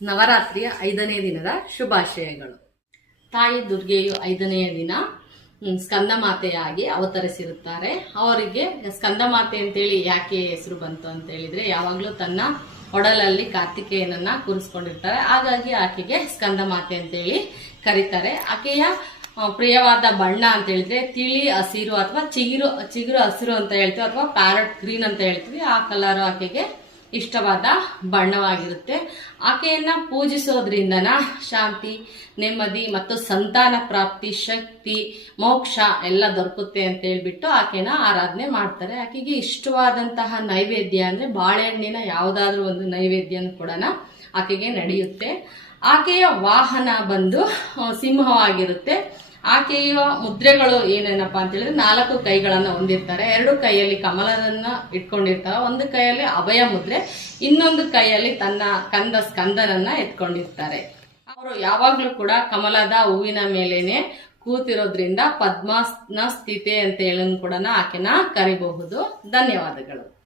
ನವರಾತ್ರಿಯ 5ನೇ ದಿನದ ಶುಭಾಶಯಗಳು. ತಾಯಿ ದುರ್ಗೆಯು 5ನೆಯ ದಿನ ಸ್ಕಂದ ಮಾತೆಯಾಗಿ ಅವತರಿಸಿರುತ್ತಾರೆ. ಅವರಿಗೆ ಸ್ಕಂದ ಮಾತೆ ಅಂತೇಳಿ ಯಾಕೆ ಹೆಸರು ಬಂತು ಅಂತ ಹೇಳಿದ್ರೆ, ಯಾವಾಗ್ಲೂ ತನ್ನ ಒಡಲಲ್ಲಿ ಕಾರ್ತಿಕೇಯನನ್ನ ಕೂರಿಸ್ಕೊಂಡಿರ್ತಾರೆ. ಹಾಗಾಗಿ ಆಕೆಗೆ ಸ್ಕಂದ ಮಾತೆ ಅಂತೇಳಿ ಕರೀತಾರೆ. ಆಕೆಯ ಪ್ರಿಯವಾದ ಬಣ್ಣ ಅಂತ ಹೇಳಿದ್ರೆ ತಿಳಿ ಹಸಿರು ಅಥವಾ ಚಿಗುರು ಹಸಿರು ಅಂತ ಹೇಳ್ತೀವಿ, ಅಥವಾ ಪ್ಯಾರಟ್ ಗ್ರೀನ್ ಅಂತ ಹೇಳ್ತೀವಿ. ಆ ಕಲರ್ ಆಕೆಗೆ ಇಷ್ಟವಾದ ಬಣ್ಣವಾಗಿರುತ್ತೆ. ಆಕೆಯನ್ನ ಪೂಜಿಸೋದ್ರಿಂದನ ಶಾಂತಿ, ನೆಮ್ಮದಿ ಮತ್ತು ಸಂತಾನ ಪ್ರಾಪ್ತಿ, ಶಕ್ತಿ, ಮೋಕ್ಷ ಎಲ್ಲ ದೊರಕುತ್ತೆ ಅಂತ ಹೇಳ್ಬಿಟ್ಟು ಆಕೆನ ಆರಾಧನೆ ಮಾಡ್ತಾರೆ. ಆಕೆಗೆ ಇಷ್ಟವಾದಂತಹ ನೈವೇದ್ಯ ಅಂದ್ರೆ ಬಾಳೆಹಣ್ಣಿನ ಯಾವುದಾದ್ರೂ ಒಂದು ನೈವೇದ್ಯನೂ ಕೂಡ ಆಕೆಗೆ ನಡೆಯುತ್ತೆ. ಆಕೆಯ ವಾಹನ ಬಂದು ಸಿಂಹವಾಗಿರುತ್ತೆ. ಆಕೆಯ ಮುದ್ರೆಗಳು ಏನೇನಪ್ಪಾ ಅಂತ ಹೇಳಿದ್ರೆ 4 ಕೈಗಳನ್ನ ಹೊಂದಿರ್ತಾರೆ. 2 ಕೈಯಲ್ಲಿ ಕಮಲದನ್ನ ಇಟ್ಕೊಂಡಿರ್ತಾರೆ, ಒಂದು ಕೈಯಲ್ಲಿ ಅಭಯ ಮುದ್ರೆ, ಇನ್ನೊಂದು ಕೈಯಲ್ಲಿ ತನ್ನ ಸ್ಕಂದನನ್ನ ಎತ್ಕೊಂಡಿರ್ತಾರೆ. ಅವರು ಯಾವಾಗ್ಲೂ ಕೂಡ ಕಮಲದ ಹೂವಿನ ಮೇಲೇನೆ ಕೂತಿರೋದ್ರಿಂದ ಪದ್ಮಾಸನ ಸ್ಥಿತಿ ಅಂತ ಹೇಳೋದು ಕೂಡ ಆಕೆನ ಕರಿಬಹುದು. ಧನ್ಯವಾದಗಳು.